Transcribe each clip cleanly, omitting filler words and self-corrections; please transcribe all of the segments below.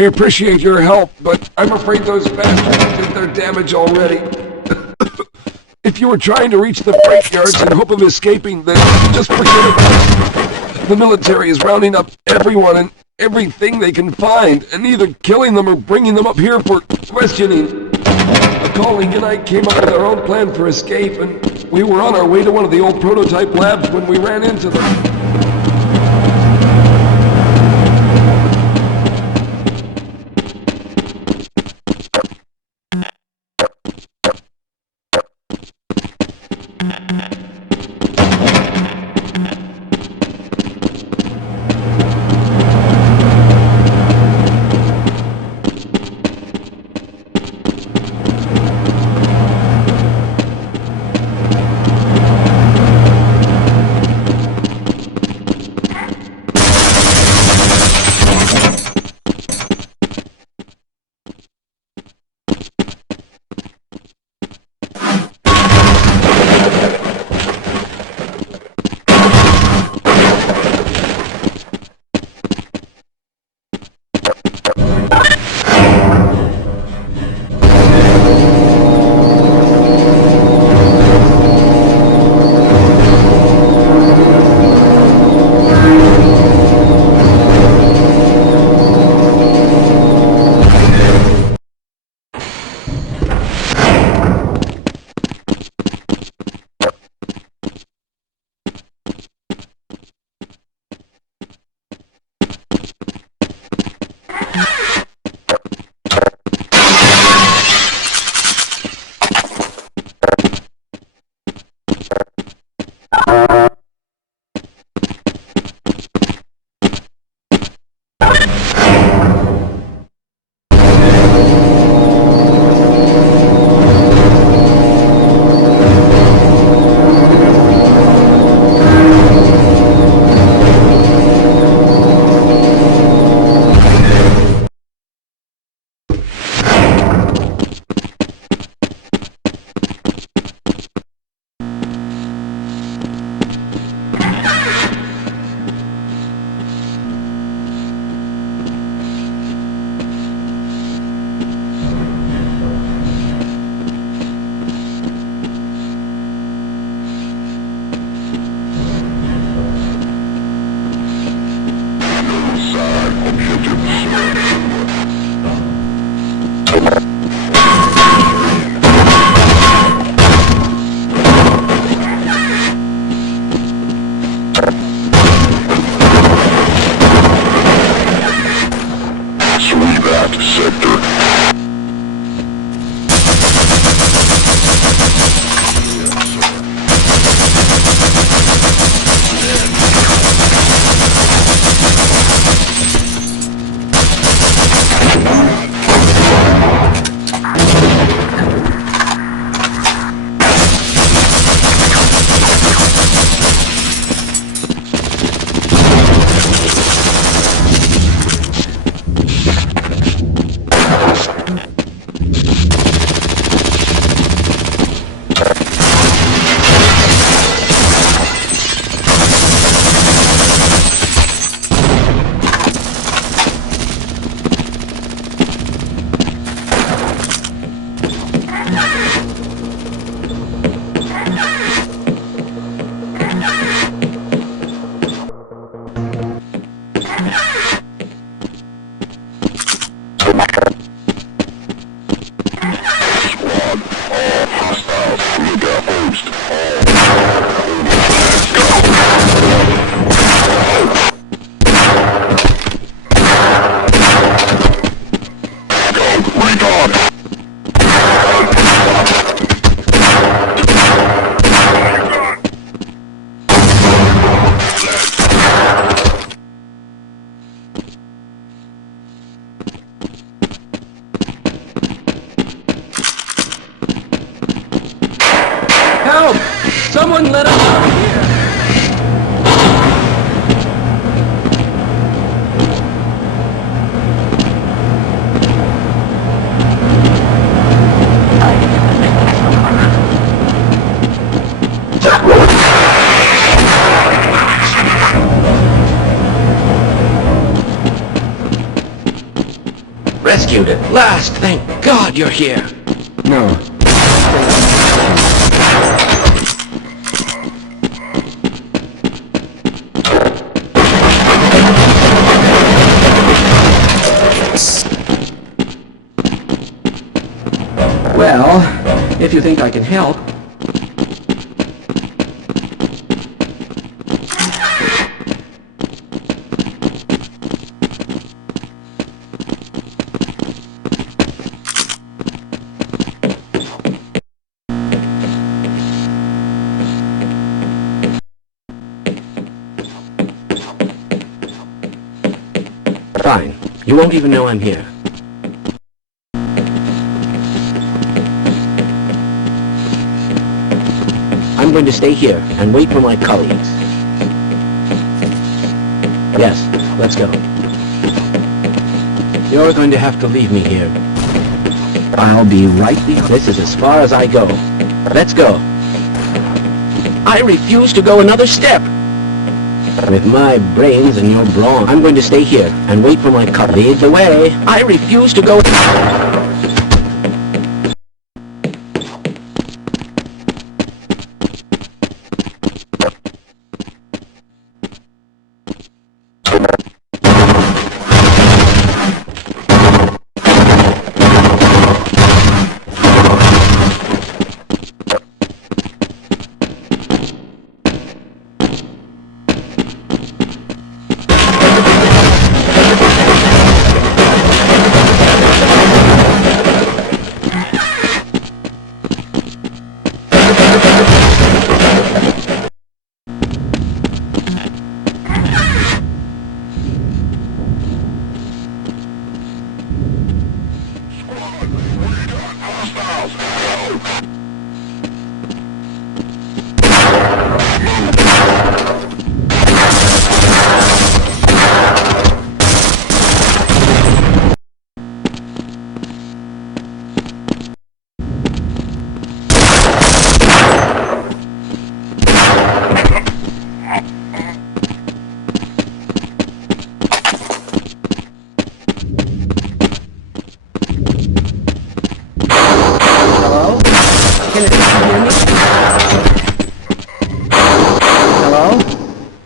I appreciate your help, but I'm afraid those bastards did their damage already. If you were trying to reach the freight yards in hope of escaping, then just forget about it. The military is rounding up everyone and everything they can find, and either killing them or bringing them up here for questioning. A colleague and I came up with our own plan for escape, and we were on our way to one of the old prototype labs when we ran into them. Someone let us out of here! Dude, at last! Thank God you're here! No. Well, if you think I can help... Fine. You won't even know I'm here. I'm going to stay here and wait for my colleagues. Yes, let's go. You're going to have to leave me here. I'll be right here. This is as far as I go. Let's go. I refuse to go another step. With my brains and your brawn, I'm going to stay here and wait for my colleagues. Lead the way. I refuse to go...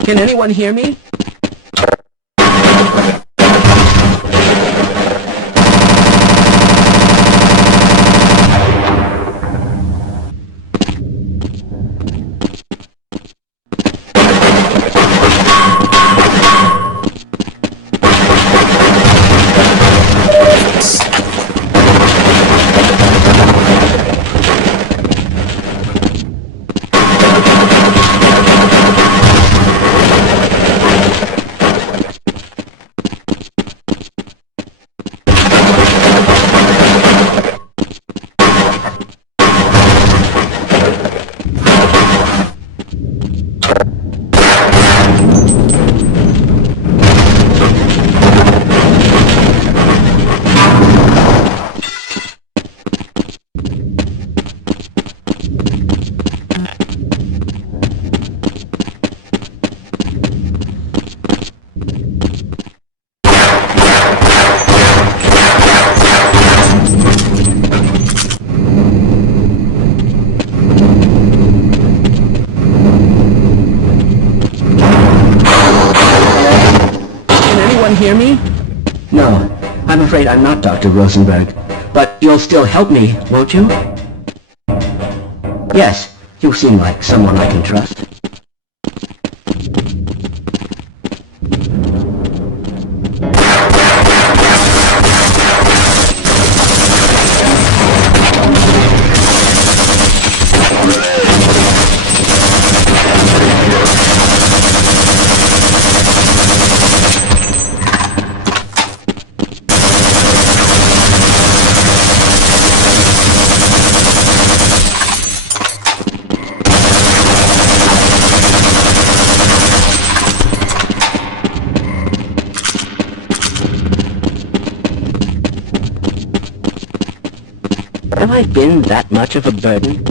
Can anyone hear me? Hear me? No, I'm afraid I'm not Dr. Rosenberg. But you'll still help me, won't you? Yes, you seem like someone I can trust. Have I been that much of a burden?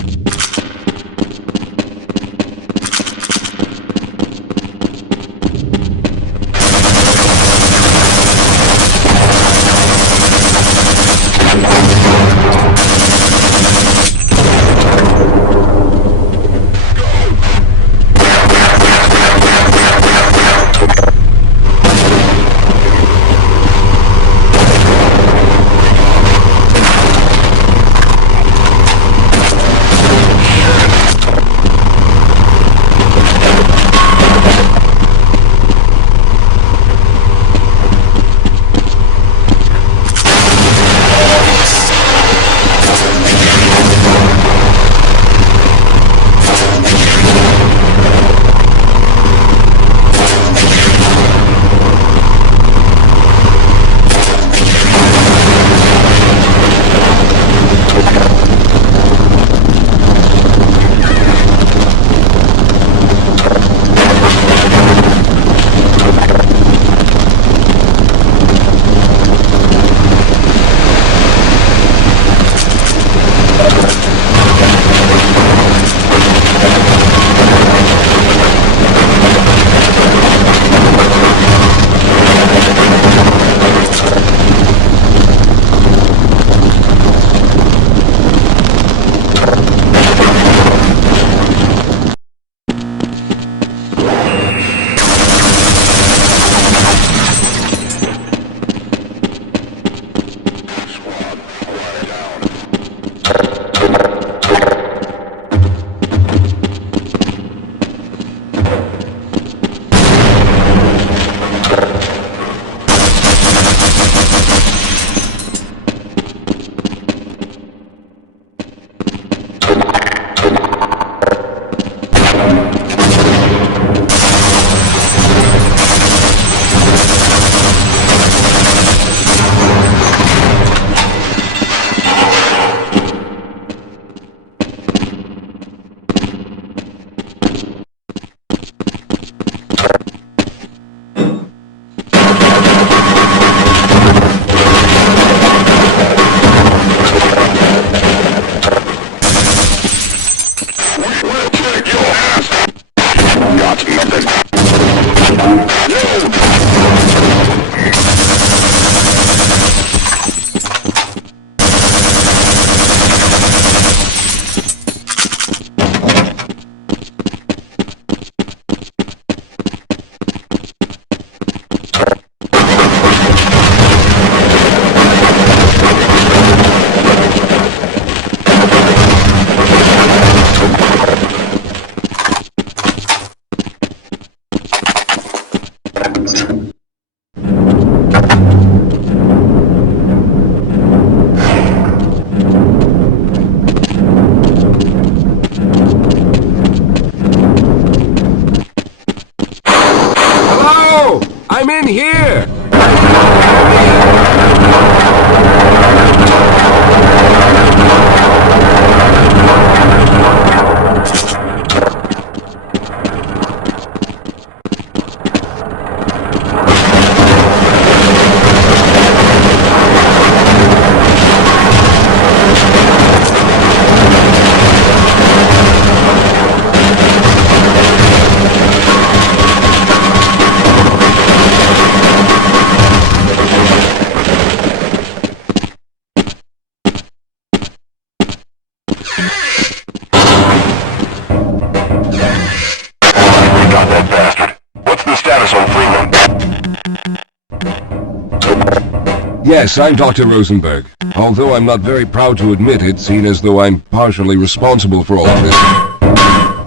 Yes, I'm Dr. Rosenberg. Although I'm not very proud to admit it, seeing as though I'm partially responsible for all of this.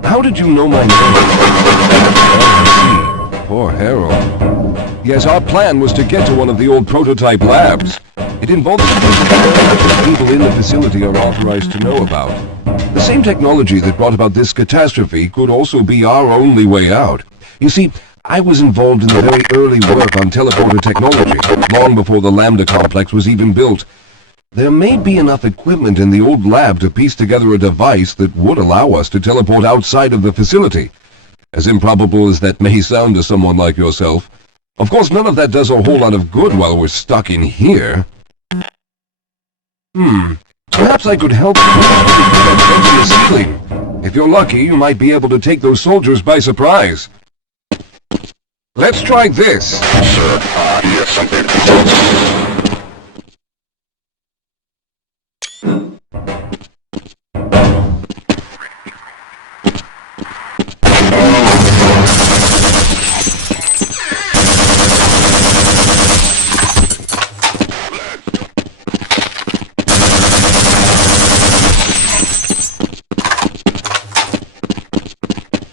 How did you know my name? Oh, I see. Poor Harold. Yes, our plan was to get to one of the old prototype labs. It involved that people in the facility are authorized to know about. The same technology that brought about this catastrophe could also be our only way out. You see, I was involved in the very early work on teleporter technology, long before the Lambda complex was even built. There may be enough equipment in the old lab to piece together a device that would allow us to teleport outside of the facility. As improbable as that may sound to someone like yourself. Of course, none of that does a whole lot of good while we're stuck in here. Perhaps I could help the ceiling. If you're lucky, you might be able to take those soldiers by surprise. Let's try this. Sir, yes, something.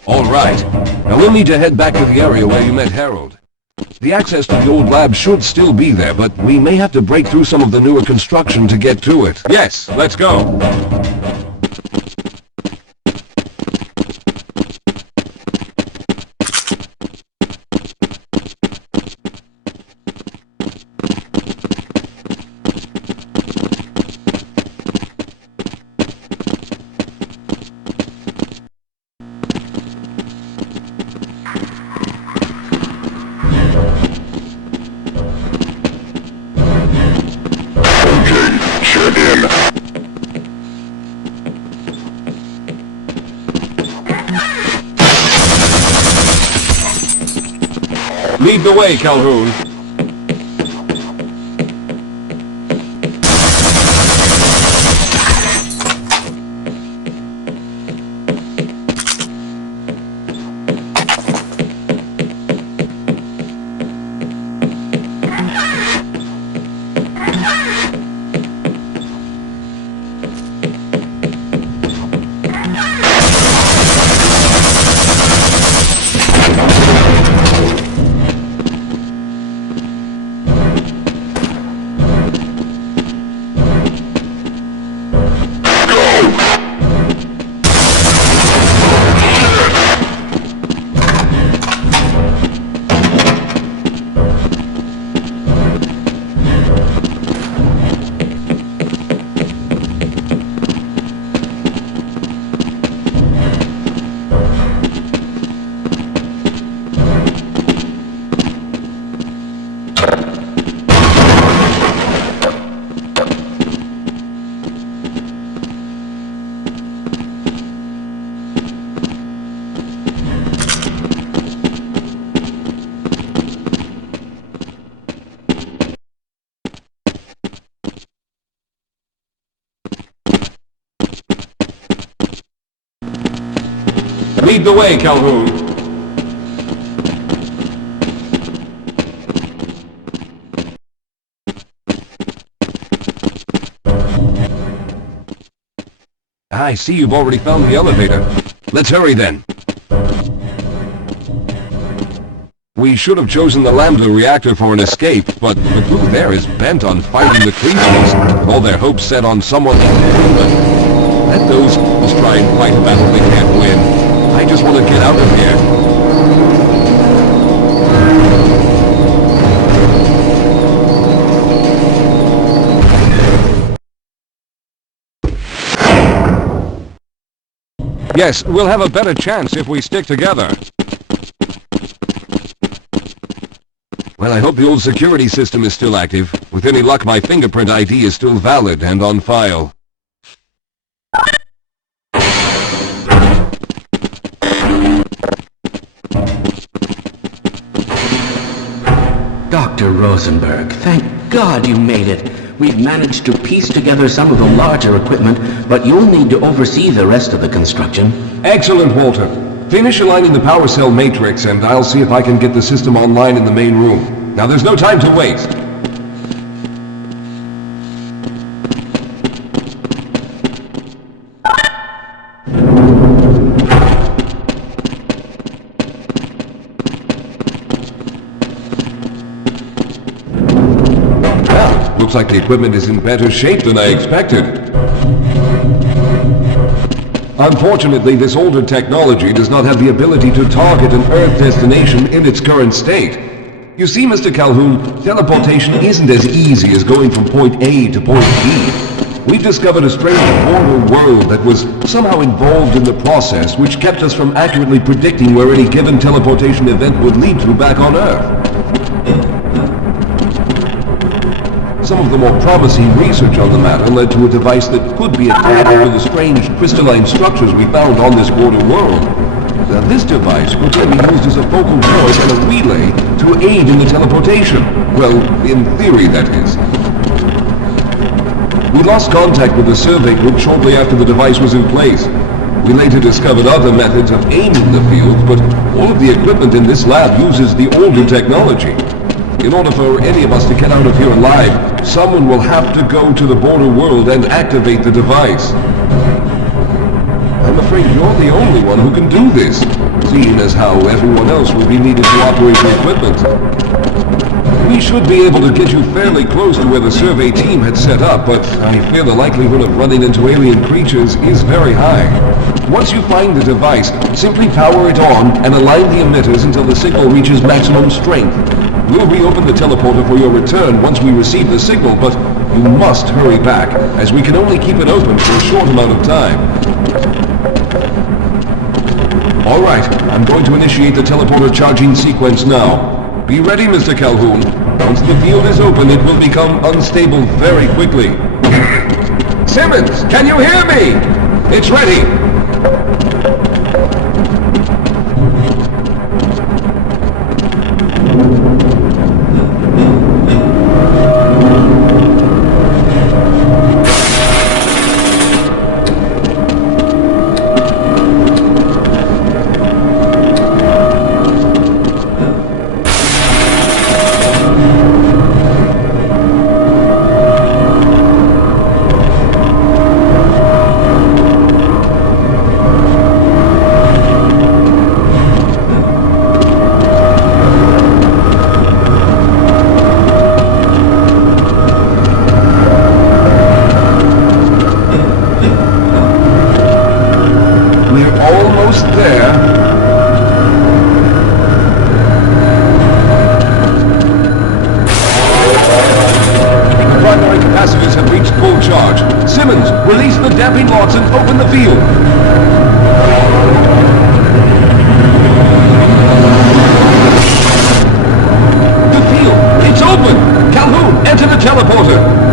All right. Now we'll need to head back to the area where you met Harold. The access to the old lab should still be there, but we may have to break through some of the newer construction to get to it. Yes, let's go. Lead the way, Calhoun. Lead the way, Calhoun. I see you've already found the elevator. Let's hurry then. We should have chosen the Lambda reactor for an escape, but the crew there is bent on fighting the creatures, with all their hopes set on someone. But let those fools try and fight a battle they can't win. I just want to get out of here. Yes, we'll have a better chance if we stick together. Well, I hope the old security system is still active. With any luck, my fingerprint ID is still valid and on file. Dr. Rosenberg, thank God you made it. We've managed to piece together some of the larger equipment, but you'll need to oversee the rest of the construction. Excellent, Walter. Finish aligning the power cell matrix, and I'll see if I can get the system online in the main room. Now, there's no time to waste. looks like the equipment is in better shape than I expected. Unfortunately, this older technology does not have the ability to target an Earth destination in its current state. You see, Mr. Calhoun, teleportation isn't as easy as going from point A to point B. We've discovered a strange portal world that was somehow involved in the process, which kept us from accurately predicting where any given teleportation event would lead to back on Earth. Some of the more promising research on the matter led to a device that could be adapted to the strange crystalline structures we found on this border world. Now, this device could then be used as a focal point and a relay to aid in the teleportation. Well, in theory, that is. We lost contact with the survey group shortly after the device was in place. We later discovered other methods of aiming the field, but all of the equipment in this lab uses the older technology. In order for any of us to get out of here alive, someone will have to go to the border world and activate the device. I'm afraid you're the only one who can do this, seeing as how everyone else will be needed to operate the equipment. We should be able to get you fairly close to where the survey team had set up, but I fear the likelihood of running into alien creatures is very high. Once you find the device, simply power it on and align the emitters until the signal reaches maximum strength. We'll reopen the teleporter for your return once we receive the signal, but you must hurry back, as we can only keep it open for a short amount of time. Alright, I'm going to initiate the teleporter charging sequence now. Be ready, Mr. Calhoun. Once the field is open, it will become unstable very quickly. Simmons, can you hear me? It's ready! Simmons, release the damping lots and open the field. The field, it's open! Calhoun, enter the teleporter!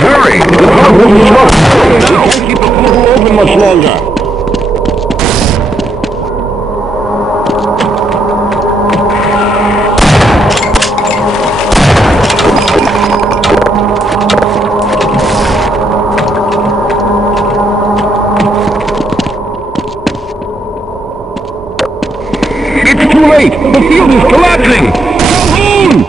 Hurry! The pump will be short! We can't keep the portal open much longer! It's too late! The field is collapsing! Go home!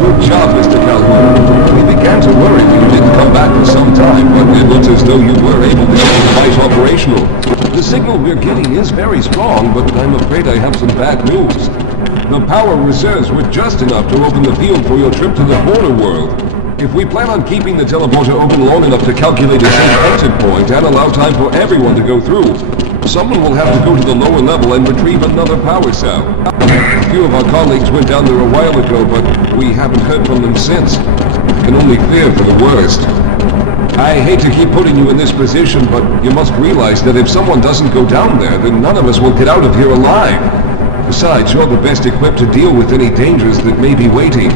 Good job, Mr. Calhoun. We began to worry when you didn't come back for some time, but it looks as though you were able to get the device operational. The signal we're getting is very strong, but I'm afraid I have some bad news. The power reserves were just enough to open the field for your trip to the border world. If we plan on keeping the teleporter open long enough to calculate a safe exit point and allow time for everyone to go through, someone will have to go to the lower level and retrieve another power cell. A few of our colleagues went down there a while ago, but we haven't heard from them since. I can only fear for the worst. I hate to keep putting you in this position, but you must realize that if someone doesn't go down there, then none of us will get out of here alive. Besides, you're the best equipped to deal with any dangers that may be waiting.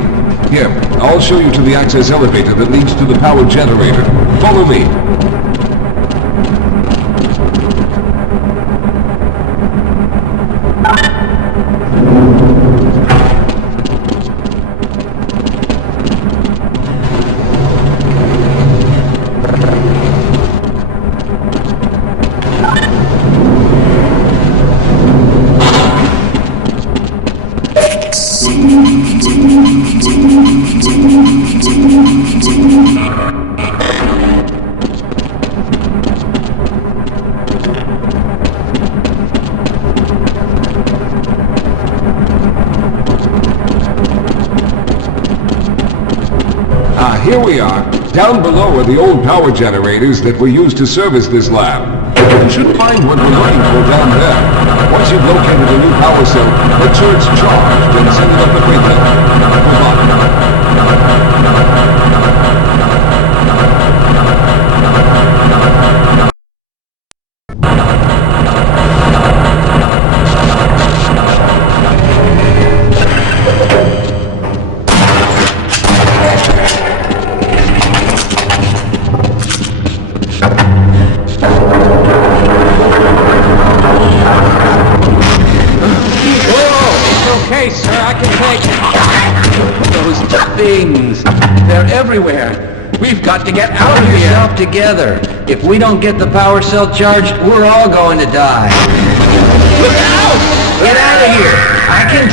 Here, I'll show you to the access elevator that leads to the power generator. Follow me. Here we are. Down below are the old power generators that were used to service this lab. You should find what we're looking for down there. Once you've located a new power cell, make sure it's charged and send it up the grid level. Good luck. Okay, sir, I can take those things. They're everywhere. We've got to get out of here. Yourself together. If we don't get the power cell charged, we're all going to die. Look out! Get out of here! I can...